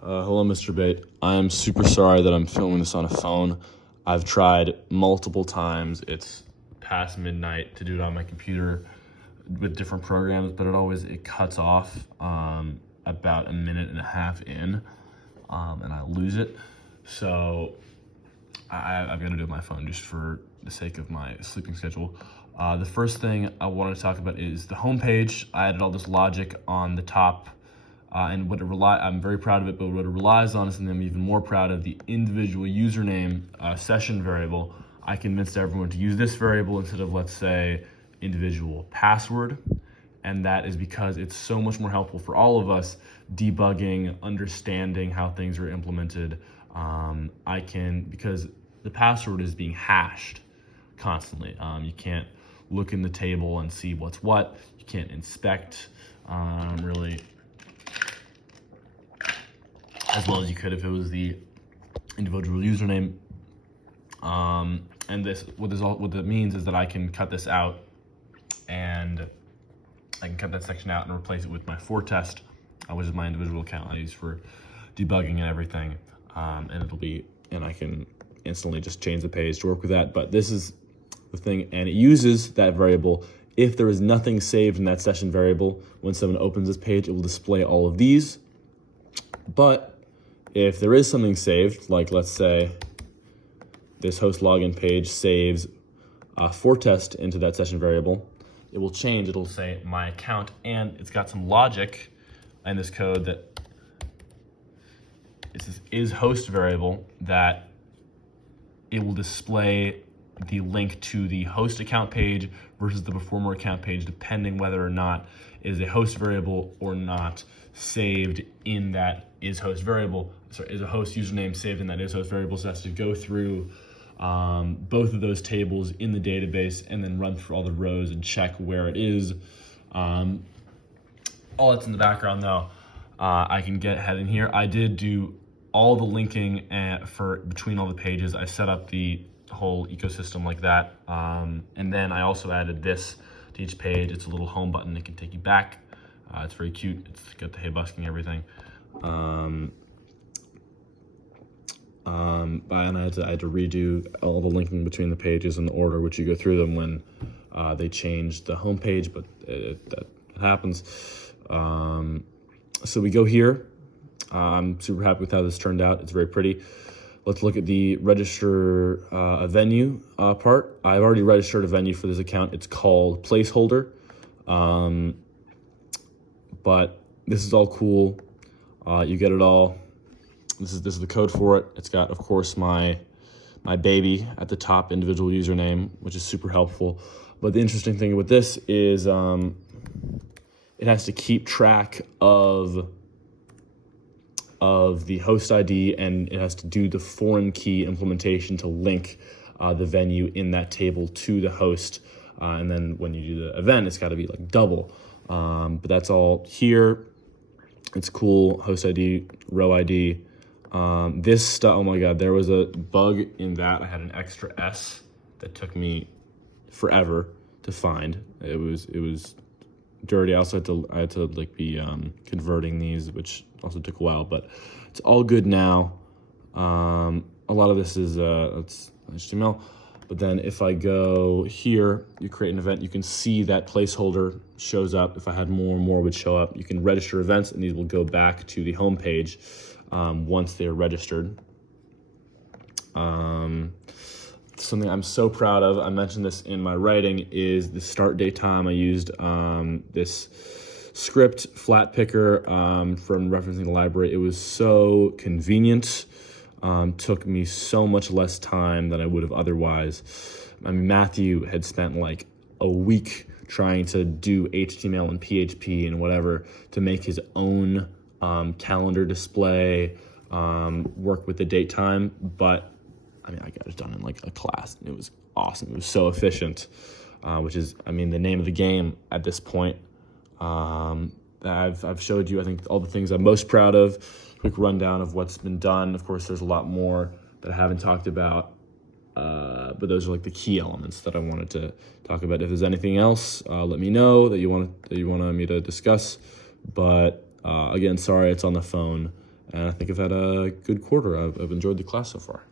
Hello, Mr. Bate. I'm super sorry that I'm filming this on a phone. I've tried multiple times. It's past midnight to do it on my computer with different programs, but it cuts off about a minute and a half in, and I lose it. So I've got to do it on my phone just for the sake of my sleeping schedule. The first thing I want to talk about is the homepage. I added all this logic on the top. And I'm very proud of it, but what it relies on is something I'm even more proud of, the individual username session variable. I convinced everyone to use this variable instead of, let's say, individual password. And that is because it's so much more helpful for all of us debugging, understanding how things are implemented. Because the password is being hashed constantly. You can't look in the table and see what's what. You can't inspect really as well as you could if it was the individual username. And what that means is that I can cut this out, and I can cut that section out and replace it with my ForTest, which is my individual account I use for debugging and everything. And I can instantly just change the page to work with that. But this is the thing, and it uses that variable. If there is nothing saved in that session variable, when someone opens this page, it will display all of these. But if there is something saved, like let's say this host login page saves ForTest into that session variable, it will change. It'll say my account, and it's got some logic in this code that it's this is host variable that it will display the link to the host account page versus the performer account page, depending whether or not it is a host variable or not saved in that is host variable. So is a host username saved in that is host variable? So it has to go through both of those tables in the database and then run through all the rows and check where it is. All that's in the background though. I can get ahead in here. I did do all the linking for between all the pages. I set up the whole ecosystem like that. And then I also added this to each page. It's a little home button that can take you back. It's very cute. It's got the hey busking everything. And I had to redo all the linking between the pages in the order which you go through them when they changed the home page, but that happens. So we go here. I'm super happy with how this turned out. It's very pretty. Let's look at the register a venue part. I've already registered a venue for this account. It's called Placeholder. But this is all cool. You get it all. This is the code for it. It's got, of course, my baby at the top, individual username, which is super helpful. But the interesting thing with this is it has to keep track of the host ID, and it has to do the foreign key implementation to link the venue in that table to the host. And then when you do the event, it's got to be like double. But that's all here. It's cool. Host ID, row ID. This stuff, oh my God, there was a bug in that. I had an extra S that took me forever to find. It was dirty. I also had to like be converting these, which also took a while, but it's all good now. A lot of this is it's HTML. But then if I go here, you create an event, you can see that placeholder shows up. If I had more would show up. You can register events, and these will go back to the home page once they're registered. Something I'm so proud of, I mentioned this in my writing, is the start date time. I used this script, flat picker, from referencing the library. It was so convenient. Took me so much less time than I would have otherwise. I mean, Matthew had spent like a week trying to do HTML and PHP and whatever to make his own calendar display, work with the date time. But I mean, I got it done in like a class, and it was awesome. It was so efficient, which is, I mean, the name of the game at this point. I've showed you, I think, all the things I'm most proud of. Quick rundown of what's been done. Of course, there's a lot more that I haven't talked about, but those are like the key elements that I wanted to talk about. If there's anything else, let me know that you want me to discuss. But again, sorry, it's on the phone, And I think I've had a good quarter. I've enjoyed the class so far.